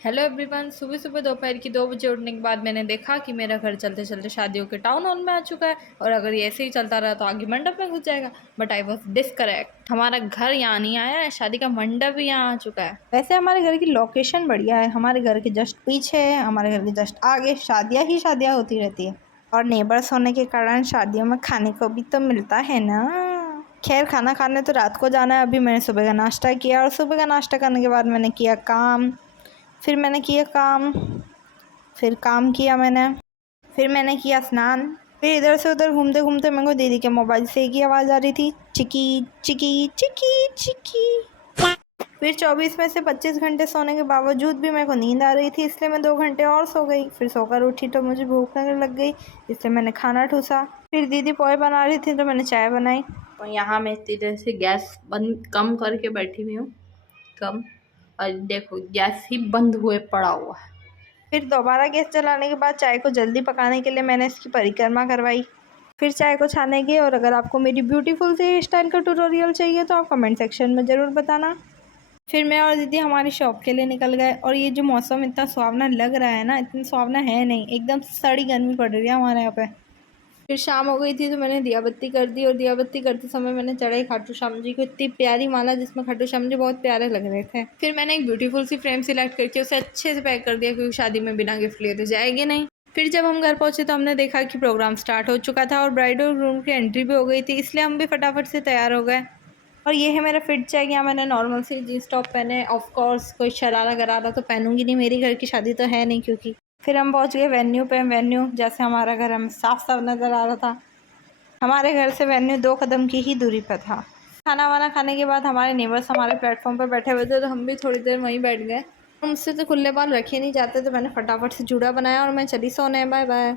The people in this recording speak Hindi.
Hello everyone. सुबह सुबह दोपहर की 2 बजे उठने के बाद मैंने देखा कि मेरा घर चलते चलते शादियों के टाउन हॉल में आ चुका है और अगर ये ऐसे ही चलता रहा तो आगे मंडप में घुस जाएगा। But I was discorrect. हमारा घर यहाँ नहीं आया है, शादी का मंडप भी यहाँ आ चुका है। वैसे हमारे घर की लोकेशन बढ़िया है। हमारे घर के जस्ट पीछे, हमारे घर के जस्ट आगे शादियाँ ही शादियाँ होती रहती है और नेबर्स होने के कारण शादियों में खाने को भी तो मिलता है ना। खैर, खाना खाने तो रात को जाना है। अभी मैंने सुबह का नाश्ता किया और सुबह का नाश्ता करने के बाद मैंने किया काम। फिर मैंने किया काम, फिर काम किया मैंने, फिर मैंने किया स्नान। फिर इधर से उधर घूमते घूमते मेरे को दीदी के मोबाइल से एक ही आवाज़ आ रही थी, चिकी चिकी चिकी चिकी। फिर 24 में से 25 घंटे सोने के बावजूद भी मेरे को नींद आ रही थी, इसलिए मैं 2 घंटे और सो गई। फिर सोकर उठी तो मुझे भूख लगने लग गई, इसलिए मैंने खाना ठूसा। फिर दीदी पोहे बना रही थी तो मैंने चाय बनाई। और यहाँ मैं इतनी देर से गैस बंद कम करके बैठी हुई हूँ, कम, और देखो गैस ही बंद हुए पड़ा हुआ है। फिर दोबारा गैस जलाने के बाद चाय को जल्दी पकाने के लिए मैंने इसकी परिक्रमा करवाई। फिर चाय को छाने गए। और अगर आपको मेरी ब्यूटीफुल से हेयर स्टाइल का ट्यूटोरियल चाहिए तो आप कमेंट सेक्शन में ज़रूर बताना। फिर मैं और दीदी हमारी शॉप के लिए निकल गए। और ये जो मौसम इतना सुहावना लग रहा है ना, इतना सुहावना है नहीं, एकदम सड़ी गर्मी पड़ रही है हमारे यहाँ पे। फिर शाम हो गई थी तो मैंने दिया बत्ती कर दी और दिया बत्ती करते समय मैंने चढ़ाई खाटू श्याम जी को, इतनी प्यारी माला जिसमें खाटू श्याम जी बहुत प्यारे लग रहे थे। फिर मैंने एक ब्यूटीफुल सी फ्रेम सिलेक्ट करके उसे अच्छे से पैक कर दिया, क्योंकि शादी में बिना गिफ्ट लिए तो जाएगी नहीं। फिर जब हम घर पहुंचे तो हमने देखा कि प्रोग्राम स्टार्ट हो चुका था और ब्राइड और ग्रूम की एंट्री भी हो गई थी, इसलिए हम भी फटाफट से तैयार हो गए। और ये है मेरा फिट चेक। यहाँ मैंने नॉर्मल सी जीन्स टॉप पहने। ऑफ कोर्स कोई शरारा गरारा तो पहनूंगी नहीं, मेरी घर की शादी तो है नहीं। क्योंकि फिर हम पहुँच गए वेन्यू पे। वेन्यू जैसे हमारा घर हमें साफ साफ नज़र आ रहा था। हमारे घर से वेन्यू 2 कदम की ही दूरी पर था। खाना वाना खाने के बाद हमारे नेबर्स हमारे प्लेटफॉर्म पर बैठे हुए थे तो हम भी थोड़ी देर वहीं बैठ गए। उनसे तो खुले बाल रखे नहीं जाते तो मैंने फटाफट से जूड़ा बनाया और मैं चली सोने। Bye bye.